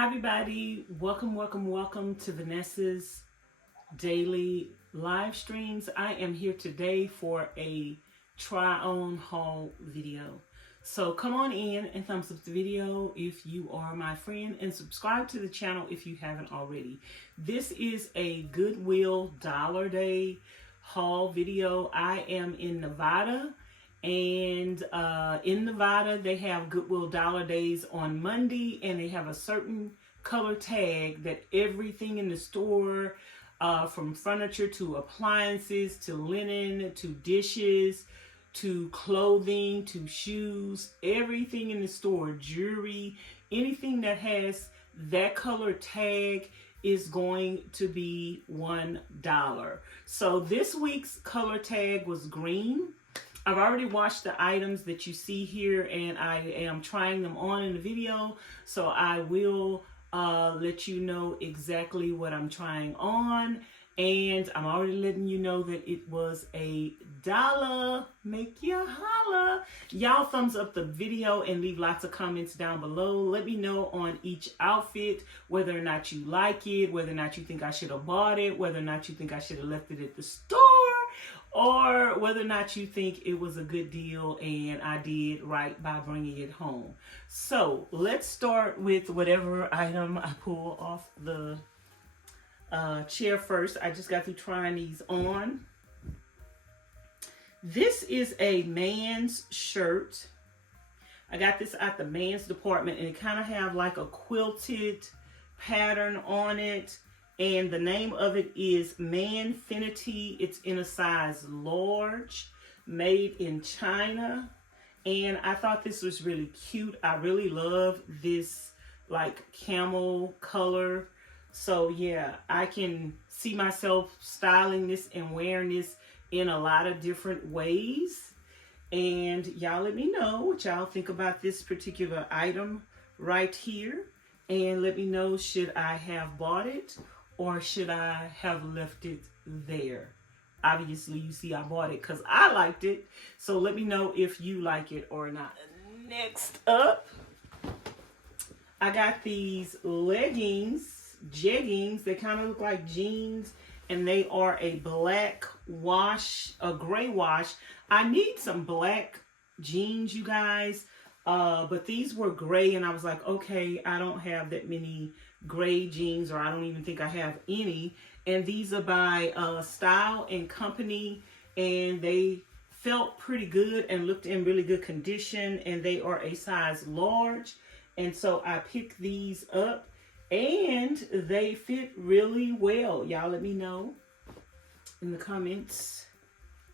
Hi everybody, welcome to Vanessa's daily live streams. I am here today for a try-on haul video. So come on in and thumbs up the video if you are my friend and subscribe to the channel if you haven't already. This is a Goodwill Dollar Day haul video. I am in Nevada. And in Nevada, they have Goodwill Dollar Days on Monday, and they have a certain color tag that everything in the store, from furniture to appliances to linen to dishes to clothing to shoes, everything in the store, jewelry, anything that has that color tag is going to be $1. So this week's color tag was green. I've already watched the items that you see here, and I am trying them on in the video, so I will let you know exactly what I'm trying on. And I'm already letting you know that it was $1. Make you holla. Y'all thumbs up the video and leave lots of comments down below. Let me know on each outfit whether or not you like it, whether or not you think I should have bought it, whether or not you think I should have left it at the store, or whether or not you think it was a good deal and I did right by bringing it home. So let's start with whatever item I pull off the chair first. I just got through trying these on. This is a man's shirt. I got this at the man's department, and it kind of have like a quilted pattern on it. And the name of it is Manfinity. It's in a size large, made in China. And I thought this was really cute. I really love this like camel color. So yeah, I can see myself styling this and wearing this in a lot of different ways. And y'all let me know what y'all think about this particular item right here. And let me know, should I have bought it or should I have left it there? Obviously, you see I bought it because I liked it. So let me know if you like it or not. Next up, I got these leggings, jeggings. They kind of look like jeans, and they are a black wash, a gray wash. I need some black jeans, you guys. But these were gray, and I was like, okay, I don't have that many gray jeans, or I don't even think I have any. And these are by Style and Company, and they felt pretty good and looked in really good condition, and they are a size large. And so I picked these up, and they fit really well. Y'all let me know in the comments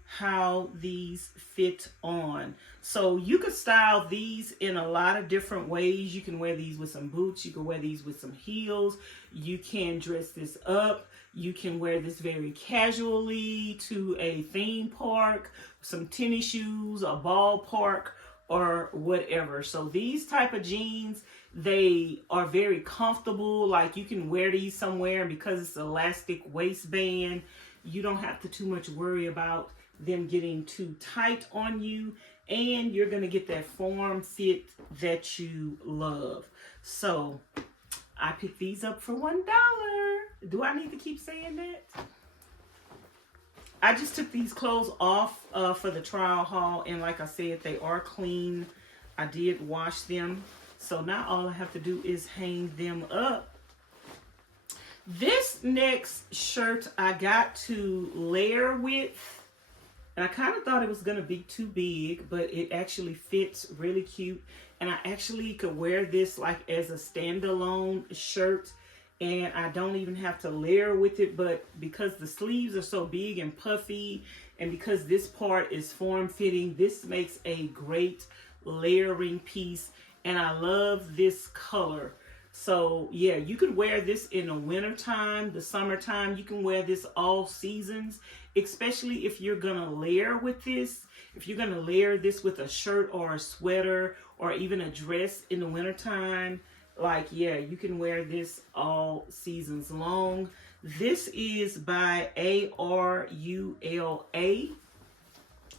how these fit on. So you could style these in a lot of different ways. You can wear these with some boots. You can wear these with some heels. You can dress this up. You can wear this very casually to a theme park, some tennis shoes, a ballpark, or whatever. So these type of jeans, they are very comfortable. Like you can wear these somewhere, and because it's elastic waistband, you don't have to too much worry about them getting too tight on you, and you're gonna get that form fit that you love. So I picked these up for $1. Do I need to keep saying that? I just took these clothes off for the trial haul, and like I said, they are clean. I did wash them, so now all I have to do is hang them up. This next shirt I got to layer with, and I kind of thought it was going to be too big, but it actually fits really cute. And I actually could wear this like as a standalone shirt, and I don't even have to layer with it. But because the sleeves are so big and puffy, and because this part is form-fitting, this makes a great layering piece. And I love this color. So yeah, you could wear this in the wintertime, the summertime. You can wear this all seasons, especially if you're gonna layer with this. If you're gonna layer this with a shirt or a sweater or even a dress in the wintertime, like yeah, you can wear this all seasons long. This is by Arula.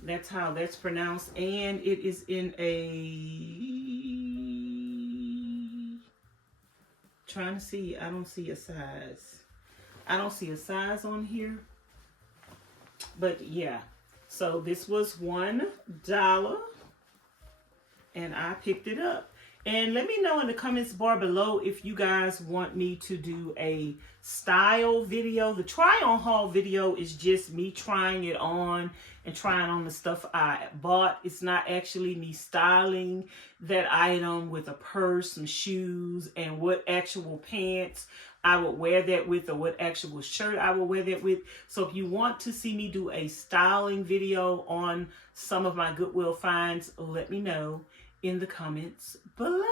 That's how that's pronounced, and it is in a Trying to see, I don't see a size. I don't see a size on here. But yeah. So this was $1. And I picked it up. And let me know in the comments bar below if you guys want me to do a style video. The try on haul video is just me trying it on and trying on the stuff I bought. It's not actually me styling that item with a purse, some shoes, and what actual pants I would wear that with, or what actual shirt I would wear that with. So if you want to see me do a styling video on some of my Goodwill finds, let me know in the comments below.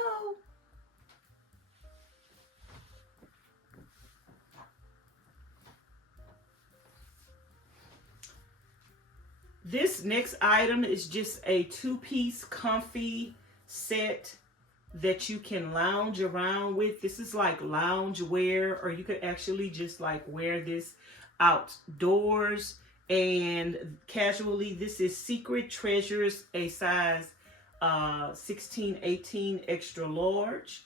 This next item is just a 2-piece comfy set that you can lounge around with. This is like loungewear, or you could actually just like wear this outdoors and casually. This is Secret Treasures, a size 16, 18 extra large.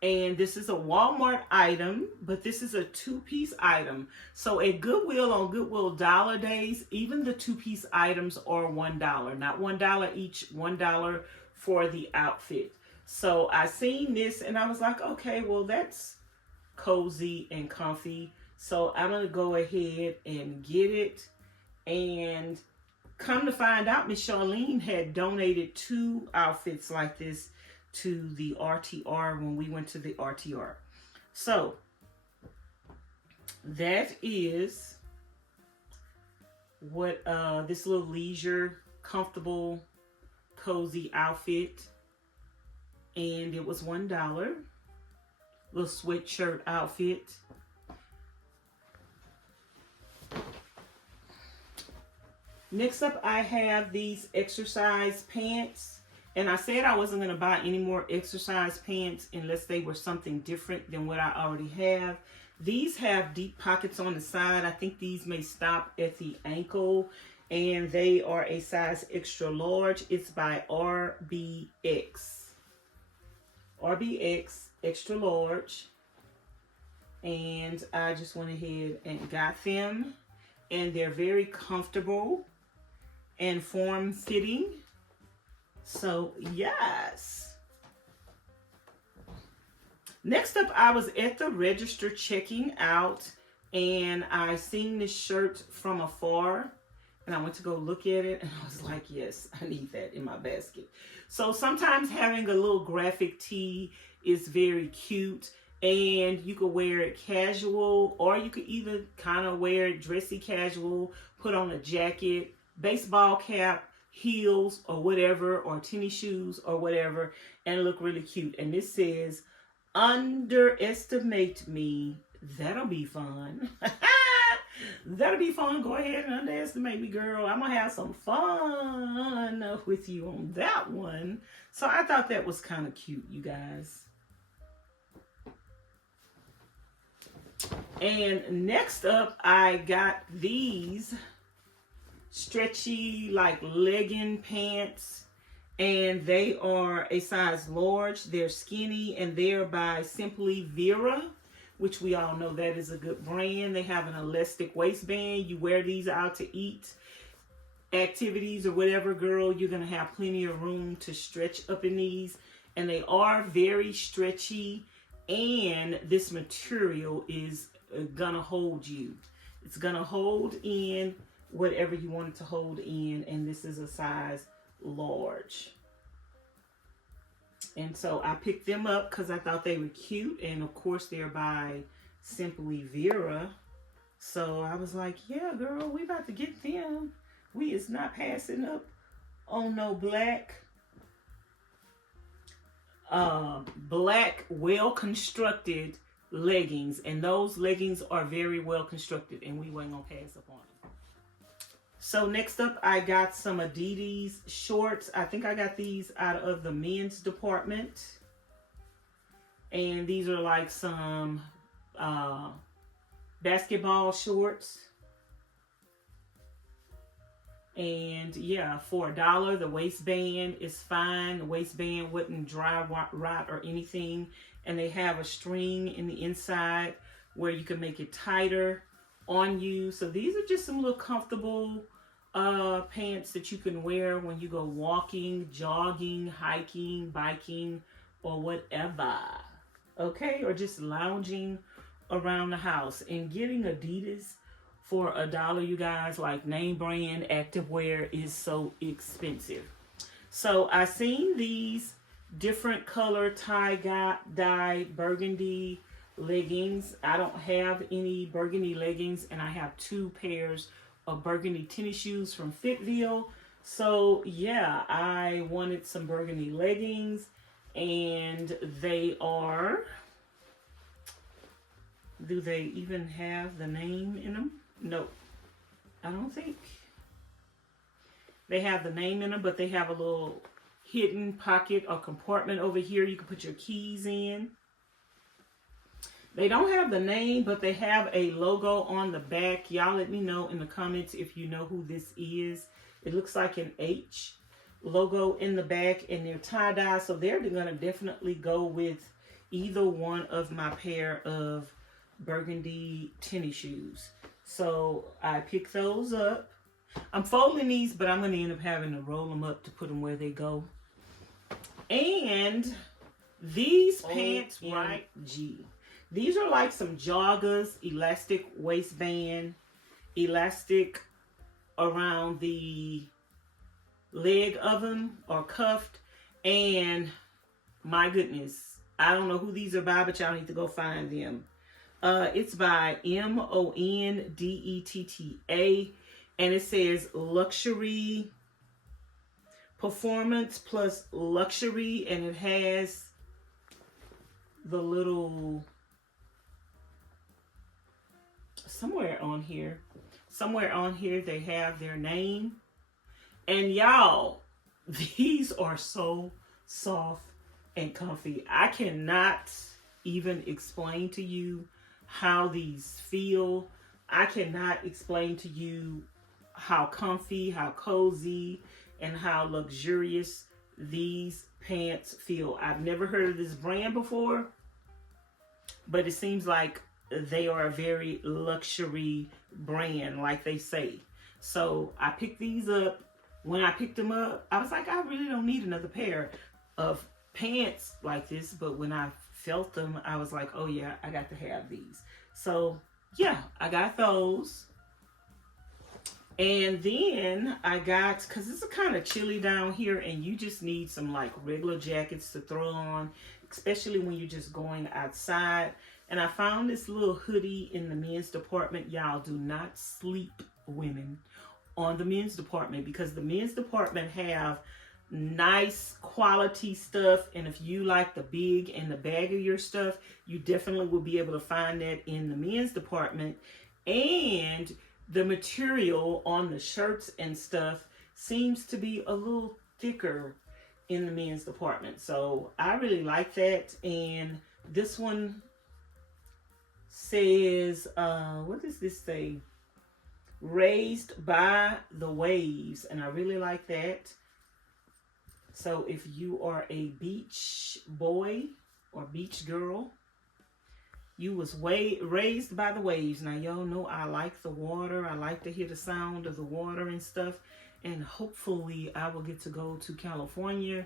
And this is a Walmart item, but this is a 2-piece item. So at Goodwill, on Goodwill Dollar Days, even the 2-piece items are $1. Not $1 each, $1 for the outfit. So I seen this and I was like, okay, well, that's cozy and comfy. So I'm going to go ahead and get it. And come to find out, Miss Charlene had donated 2 outfits like this to the RTR when we went to the RTR. So that is what this little leisure, comfortable, cozy outfit. And it was $1. Little sweatshirt outfit. Next up, I have these exercise pants. And I said I wasn't going to buy any more exercise pants unless they were something different than what I already have. These have deep pockets on the side. I think these may stop at the ankle. And they are a size extra large. It's by RBX. RBX extra large. And I just went ahead and got them. And they're very comfortable and form-fitting. So, yes. Next up, I was at the register checking out, and I seen this shirt from afar, and I went to go look at it, and I was like, yes, I need that in my basket. So sometimes having a little graphic tee is very cute, and you could wear it casual, or you could either kind of wear it dressy casual, put on a jacket, baseball cap, heels or whatever, or tennis shoes or whatever, and look really cute. And this says, underestimate me. That'll be fun. That'll be fun. Go ahead and underestimate me, girl. I'm gonna have some fun with you on that one. So I thought that was kind of cute, you guys. And next up, I got these stretchy like legging pants, and they are a size large. They're skinny, and they're by Simply Vera, which we all know that is a good brand. They have an elastic waistband. You wear these out to eat, activities or whatever, girl, you're gonna have plenty of room to stretch up in these. And they are very stretchy, and this material is gonna hold you. It's gonna hold in whatever you want it to hold in, and this is a size large. And so I picked them up because I thought they were cute, and of course they're by Simply Vera. So I was like, yeah, girl, we about to get them. We is not passing up on no black, well-constructed leggings. And those leggings are very well constructed, and we weren't gonna pass up on them. So next up, I got some Adidas shorts. I think I got these out of the men's department. And these are like some basketball shorts. And yeah, for $1, the waistband is fine. The waistband wouldn't dry rot or anything. and they have a string in the inside where you can make it tighter on you. So these are just some little comfortable pants that you can wear when you go walking, jogging, hiking, biking, or whatever. Okay, or just lounging around the house. And getting Adidas for $1, you guys, like name brand activewear, is so expensive. So I seen these different color tie-dye burgundy leggings. I don't have any burgundy leggings, and I have 2 pairs of burgundy tennis shoes from Fitville. So yeah, I wanted some burgundy leggings, and they are, do they even have the name in them? No, I don't think they have the name in them, but they have a little hidden pocket or compartment over here you can put your keys in. They don't have the name, but they have a logo on the back. Y'all let me know in the comments if you know who this is. It looks like an H logo in the back, and they're tie-dye, so they're going to definitely go with either one of my pair of burgundy tennis shoes. So I picked those up. I'm folding these, but I'm going to end up having to roll them up to put them where they go. And these pants, right? These are like some joggers, elastic waistband, elastic around the leg of them, or cuffed. And my goodness, I don't know who these are by, but y'all need to go find them. It's by Mondetta, and it says luxury performance plus luxury, and it has the little, somewhere on here they have their name. And y'all, these are so soft and comfy. I cannot even explain to you how these feel. I cannot explain to you how comfy, how cozy, and how luxurious these pants feel. I've never heard of this brand before, but it seems like they are a very luxury brand, like they say. So I picked these up. When I picked them up, I was like, I really don't need another pair of pants like this. But when I felt them, I was like, oh yeah, I got to have these. So yeah, I got those. And then I got, because it's kind of chilly down here, and you just need some like regular jackets to throw on, especially when you're just going outside. And I found this little hoodie in the men's department. Y'all, do not sleep, women, on the men's department, because the men's department have nice quality stuff. And if you like the big and the baggier stuff, you definitely will be able to find that in the men's department. And the material on the shirts and stuff seems to be a little thicker in the men's department. So I really like that. And this one says, what does this say? Raised by the waves. And I really like that. So if you are a beach boy or beach girl, you was raised by the waves. Now, y'all know I like the water. I like to hear the sound of the water and stuff. And hopefully I will get to go to California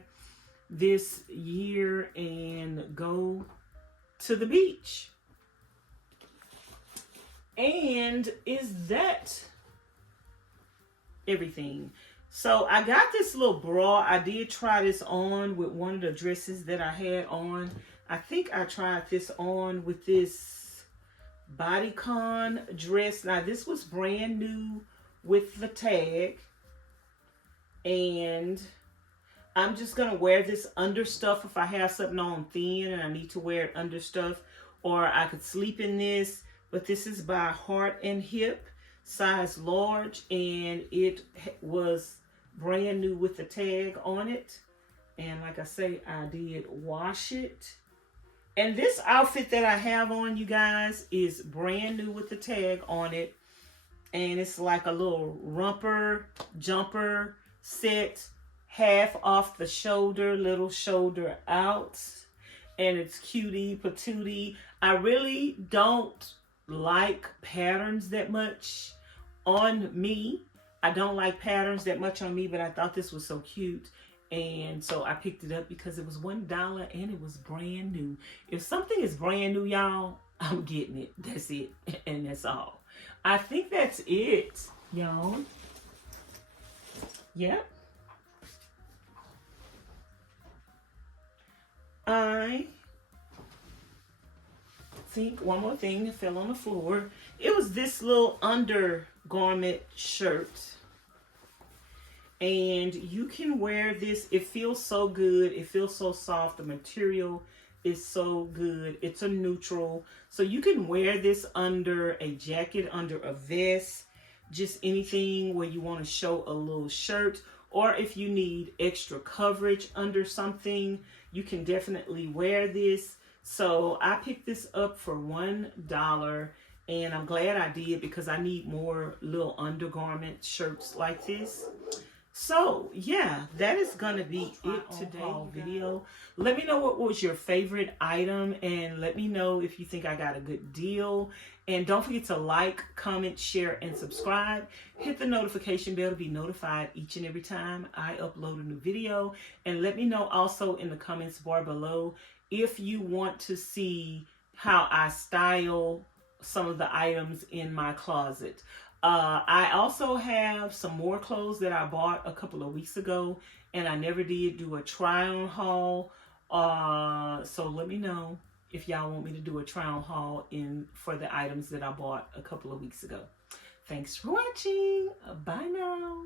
this year and go to the beach. And is that everything? So I got this little bra. I did try this on with one of the dresses that I had on. I think I tried this on with this bodycon dress. Now this was brand new with the tag. And I'm just going to wear this under stuff if I have something on thin and I need to wear it under stuff. Or I could sleep in this. But this is by Heart and Hip, size large. And it was brand new with the tag on it. And like I say, I did wash it. And this outfit that I have on, you guys, is brand new with the tag on it. And it's like a little romper jumper set, half off the shoulder, little shoulder out. and it's cutie patootie. I really don't like patterns that much on me. I don't like patterns that much on me, but I thought this was so cute. And so I picked it up because it was $1 and it was brand new. If something is brand new, y'all, I'm getting it. That's it. And that's all. I think that's it, y'all. Yep. I think one more thing that fell on the floor. It was this little undergarment shirt. And you can wear this. It feels so good. It feels so soft. The material is so good. It's a neutral. So you can wear this under a jacket, under a vest, just anything where you want to show a little shirt. Or if you need extra coverage under something, you can definitely wear this. So I picked this up for $1. And I'm glad I did because I need more little undergarment shirts like this. So yeah, that is gonna be it today video. Let me know what was your favorite item, and let me know if you think I got a good deal. And don't forget to like, comment, share, and subscribe. Hit the notification bell to be notified each and every time I upload a new video. And let me know also in the comments bar below if you want to see how I style some of the items in my closet. I also have some more clothes that I bought a couple of weeks ago, and I never did do a try-on haul. So let me know if y'all want me to do a try-on haul for the items that I bought a couple of weeks ago. Thanks for watching. Bye now.